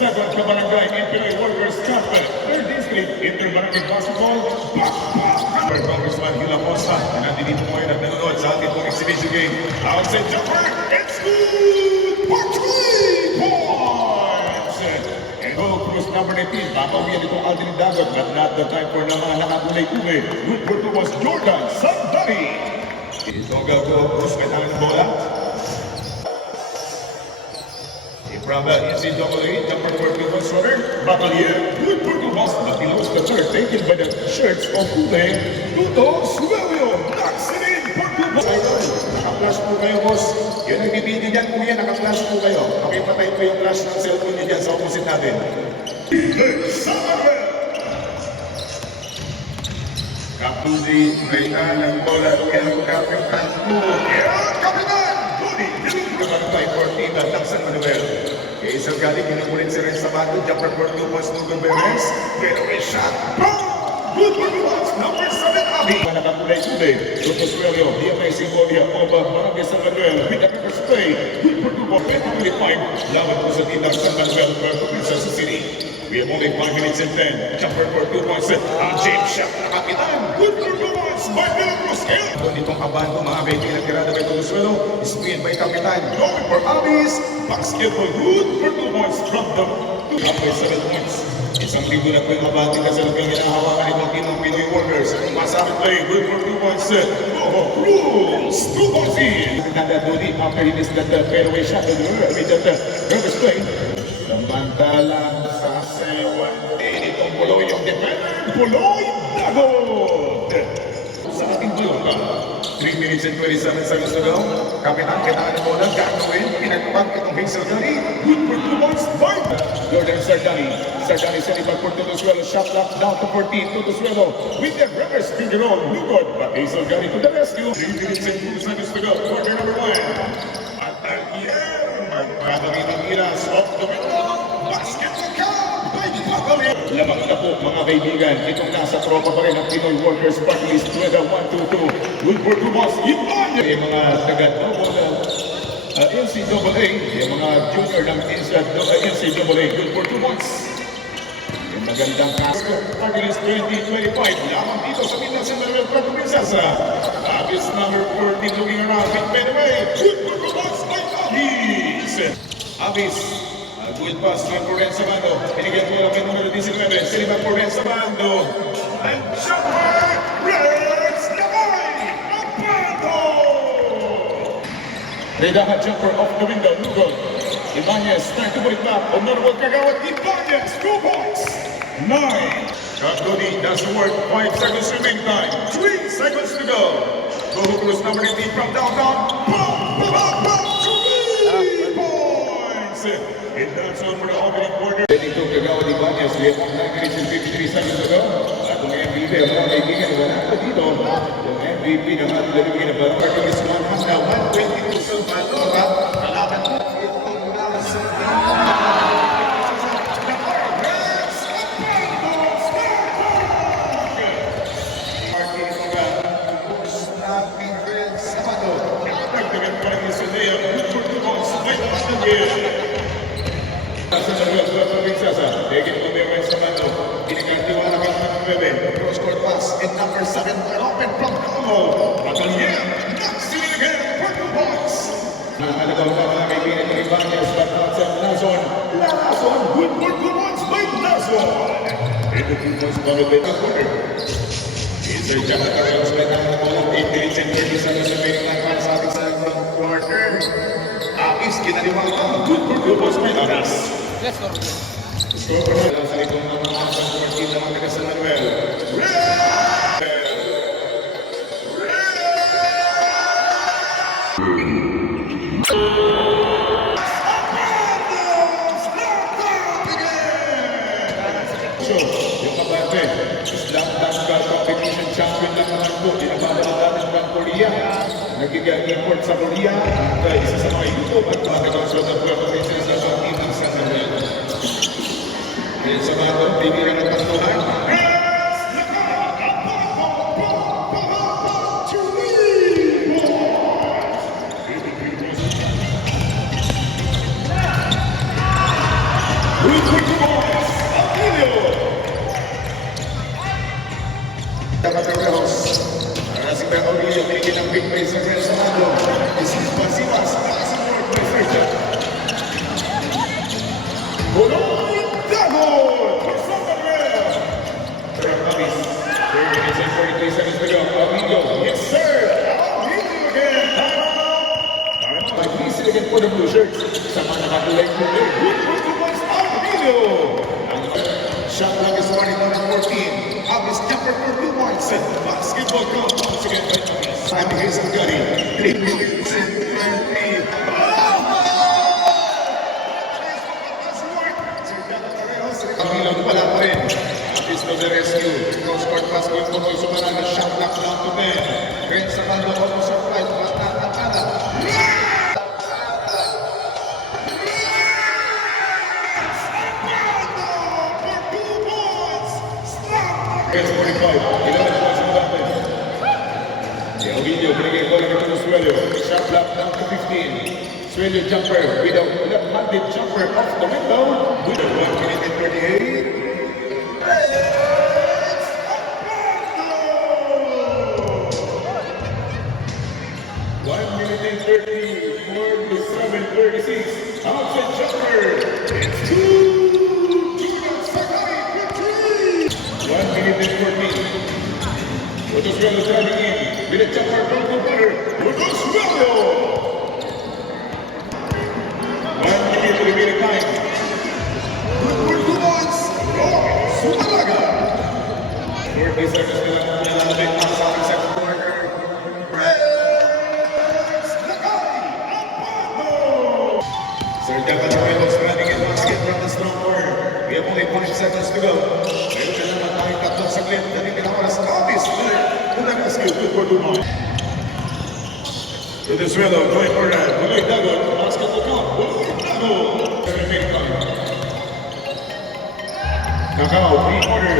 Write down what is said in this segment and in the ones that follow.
Second Kabarangay MPI Workers Chapter, 3rd District Inter-Barangay Basketball, Backpack. Congressman Hila Costa, na nandito po ngayon at nanonood sa ating pong exhibition game. Outside jumper, it's good for 3 points! And goal Cruz number 19, papawian itong Aldrin Dagot, but not the time for naman nakakulay-kulay. Good for 2 was Jordan Sandari. Itong Galgo Cruz, may tangan ng bola. From the NCAA, number 42 was Robert Batalier. Good for 2 balls, but he lost the third, taken by the shirts of Kule. Tuto Suelio knocks it in for 2 balls. Naka-flash po kayo, boss. Yan ang ibigin dyan po yan, naka-flash po kayo. Pakipatay po yung flash ng cellphone niya dyan sa opposite natin. Samuel! Kapuzi, Reyna ng bola, El Capitan po. El Capitan! Tony, galing naman tayo for team ng San Manuel. Kaya isang galing, kinukulit si Ren Sabato, jumper for 2 points, Nugon Beres, pero may shot. Boom! Good for 2 points, number 7, Abi. Nakakulay-kulay, Tuto Suelio, the amazing ball here, over Barangay San Manuel, with the reverse play. Good for 2 points, 25, laban po sa team ng San Manuel, Princess City. We have only 5 minutes and 10. Jumper for 2 points. James Shaq, nakapitan. Good for 2 points by Milagros Hill. Itong abando, mga kaibigan, tirada by Tutusuelo. Spin by Kapitan. Going for Abis. Basketball good for 2 points from the 7 points. Isang libo na po yung abante kasi nung hinahawakan itong team ng Pinoy Warriors. Masakit play. Good for 2 points. Cruz. 2 points in. Nanda Dodi after he missed that fairway shot. With that reverse play. Samantalang sa sewan din itong Puloy yung defender, Puloy Dagot! Sa ating Puloy, 3 minutes and 27 seconds to go. Kapitan kailangan ng bola, gagawin, pinagpag itong Hazel Gani. Good for 2 points by Jordan Sardani. Sardani sa ibang for Tutusuelo, shot clock down to 14. Tutusuelo with the reverse finger roll, Lugod. But Hazel Gani to the rescue. 3 minutes and 2 seconds to go. Quarter number 1. At magpapagin ang iras of the window. Basketball count by Pagawin. Lamang na po mga kaibigan. Itong nasa tropa pa rin ang Pinoy Workers Party List with a 1-2-2. Good for 2 balls. Ipan! Yung mga taga-double NCAA. Yung mga junior ng NCAA. Good for 2 balls. Yung magandang kasko. Party List 2025. Lamang dito sa Minas San Manuel Puerto Princesa. Abis number 14 looking around. By the way, good for 2 balls by Abis. Abis. Good pass for Ren Sabando. Binigyan mo lang yung numero 19. Siniba for Ren Sabando. And jumper! Reds Gabay! Abando! Redahan jumper off the window. Lugod. Ibanez, trying to put it back. Honorable Kagawad. Ibanez, 2 points. 9. Dodi doesn't work. 5 seconds remaining time. 3 seconds to go. Gohu Cruz number 18 from downtown. Boom! Boom! Boom! 3 points. And that's all for the opening quarter. Ready to Kagawad Ibanez. We have 9 minutes and 53 seconds to go. At kung MVP, ang mga kaibigan, wala pa dito. Yung MVP naman, lalagyan na ba? Party is 122 Salvador. Kalaban mo. Cross-court pass and number 7 open from Como. Batalier knocks it in again for 2 points. Nakakalaga pa mga kaibigan ng Ibanez, but not sa Lazon. Lazon, good for 2 points by Lazon. And the 2 points coming by the quarter. Insert Jack Carlos by the ball of 8 minutes and 30 seconds remaining lang para sa ating sa quarter. Apis, kinaliwang ka. Good for 2 points by Apis. Yes, sir. Score for sa likong ng mga sa 14 na mga taga San Manuel. Yung kabate, Slam Dunk Competition Champion lang naman po. Tinabala na natin ng Korea. Nagiging-import sa Korea. At isa sa mga YouTube at mga taga-usod ng Puerto Princesa sa team ng San Manuel. Kaya sa mga doon, bigyan ng patuhan. Good Boys, Aquilio. Kapaterrejos. Ahora sí para Aquilio, tiene que quick pace hacia el segundo. Es pasivas, casi por perfecta. Boloy Dago. Por Santa Maria. Travis. 3 minutes and 43 seconds to go. Aquilio. Yes, sir. Aquilio again. Mag-easy again for the blue shirts. Sama nakakulay ko din. Good for the boys. Aquilio. Shot clock is running down at 14. Abis jumper for 2 points. Basketball count once again by Abis. And Hazel Gutty. 3 minutes and 30. Camilo wala pa rin. Abis to the rescue. Cross-court pass ko yung Purple Sumarana. Shot clock down to 10. Ren sa bando ko sa flight. Patata-tata. It's 45, 11 points in the offense. Aquilio bringing it over to Suelio. Shot clock down to 15. Suelio jumper with a left-handed jumper off the window. With a 1 minute and 38. Outside jumper. It's 2. 1 minute and 14. Otosuelo driving in. With a jumper from the butter. Otosuelo. 1 minute to the minute time. Good for 2 points. Sumalaga. 40 seconds na lang ang nilalabay para sa aking second quarter. Sergio Catarrelos running in basket from the strong corner. We have only 5 seconds to go. Meron na naman tayong tatlong saglit na tinitawala sa office. Unang rescue, good for 2 points. To the Suelo, going for that. Boloy Dago, basketball count. Boloy Dago. Kakao, 3-quarter.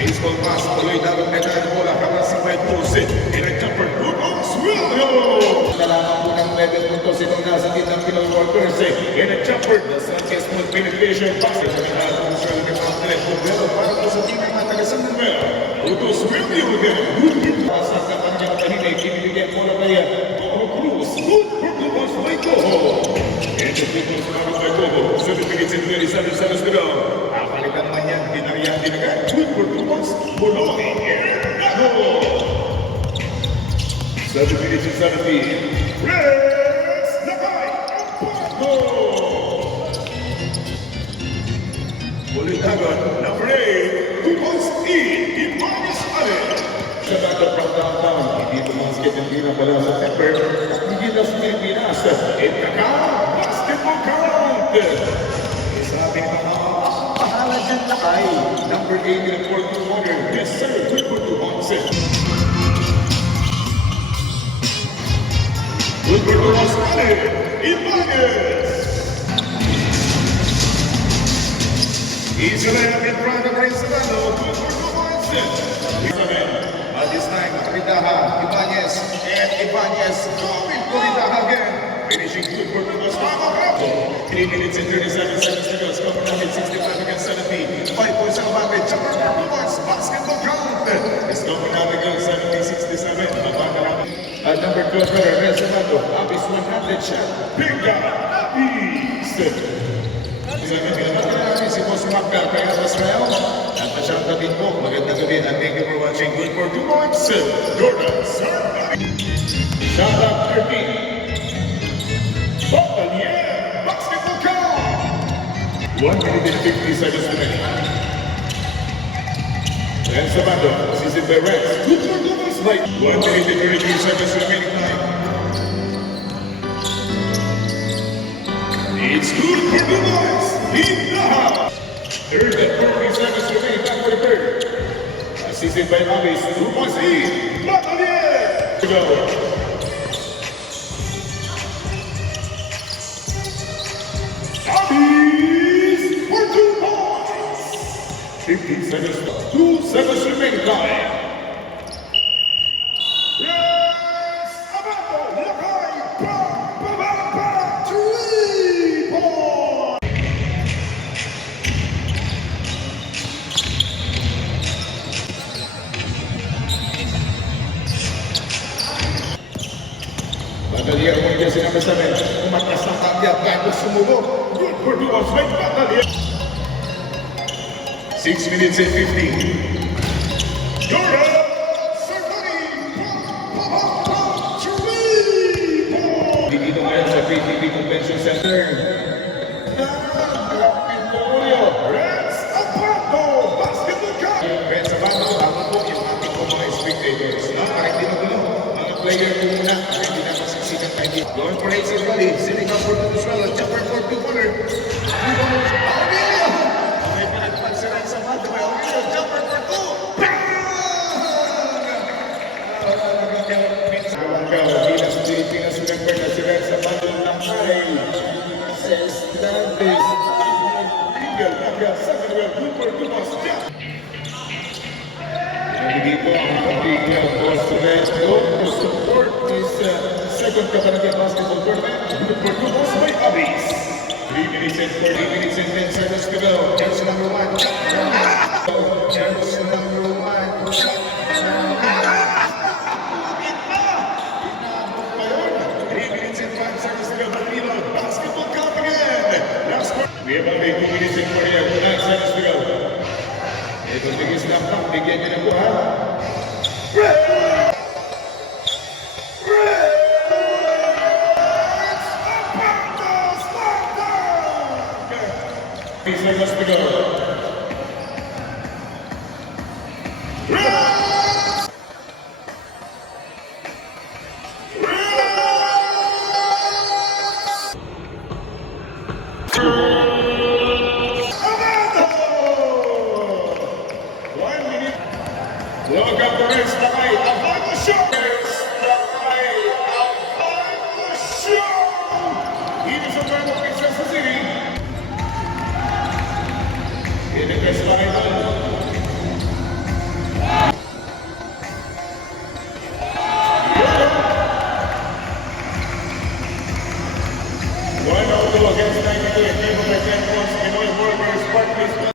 Baseball pass, Boloy Dago meta ng bola. Kakasabay Jose. In a jumper, good on Suelo. Nalaman po ng level puntos itong nasa kitang Pinoy Workers. In a jumper, the successful penetration pass. Sa minahal ng Suelo kay Pangkalit. Pero para po sa team ng mga taga-San Manuel. Uto Suelo again. Good. Pasas na kanyang tahimik. Kinibigyan po na kaya. Coho Cruz. Good for the boss by Coho. And the people surrounded by Coho. 7 minutes and 37 seconds to go. Kapalitan man yan. Dinariyan din agad. Good for the boss. Boloy. Dago. 7 minutes and 17. Reyes Lakay. Boloy Dago. Number 8. 2 points in. Ibanez Ale. Sa battle from downtown. Hindi tumaskip yung ginang pala sa temper. At hindi na sa Pilipinas. Kakao. Basketball count. Sabi ni Mama, pahala dyan Lakay. Number 8 in the fourth quarter. Yes sir. Good for 2 points. Good for Ross Ale. Ibanez. He's left in front of Ray Serrano. Good for 2 points. At this time, Ridaha, Ibanez, and Ibanez going for Ridaha again. Finishing good for 2 points. 3 minutes and 37 seconds to go. Score natin 65 against 70. 5 points ang advantage. Jumper for 2 points. Basketball count. Score natin again 70-67. Mabaka natin. At number 12, Ray Serrano. Abis 100 shot. Pinga. Abis. Si Boss Magda, kaya sa Israel. At nasyang kapit po. Magandang gabi and thank you for watching. Good for 2 points. Jordan Sarnay. Shot up 13. Botanier. Basketball count. 1 minute and 50 seconds remaining. And Sabando. Season by Rex. Good for 2 points. 1 minute and 33 seconds remaining time. It's good for 2 points. Ridaha. Third and 40 seconds remaining. Back for the third. Assisted by Abis. 2 points in. Botanier. To go. Abis for 2 points. 15 seconds. 2 seconds remaining time. Yes, Abando, look out. Natalia mo yung sinabi sa amin, umatas ng kanya, tapos sumubok. Good for the Oswald Natalia. 6 minutes and 15. Jordan Sartoni dito ngayon sa PTV Convention Center. Reds Abato Basketball Cup! Reds Abato, tama po yung ating po mga spectators. Para hindi magulo, mga player po muna, para hindi na masisigang tayo. Going for Aces Valley, sitting up for Venezuela, jumper for 2-corner. Aurelio! May pinagpag si Reds Abato, may Aurelio, jumper for 2! Bang! Bilang sa Pilipinas, member na si Reds Abato ng Maray. Sestrantes. Miguel Tapia, second well, Cooper Dumas, Jeff. Nabigay po ang pagiging ng boss to Reds to support this second Kapanagya Basketball Tournament. Cooper Dumas by Abis. 3 minutes and 10 seconds to go. Chance number 1. Chance number 1. Basketball Cup again. Last quarter. We have only 2 minutes and 49 seconds to go. Ito bigis lang po. Bigyan niyo ng buha. Seconds to go. Look up the wrist, Lakay, Abago Show! Lakay, Abago Show! Dito sa Puerto Princesa City. Inipes pa rin doon. One out against 92, a game of 10 points, Pinoy Warriors, Sparkles.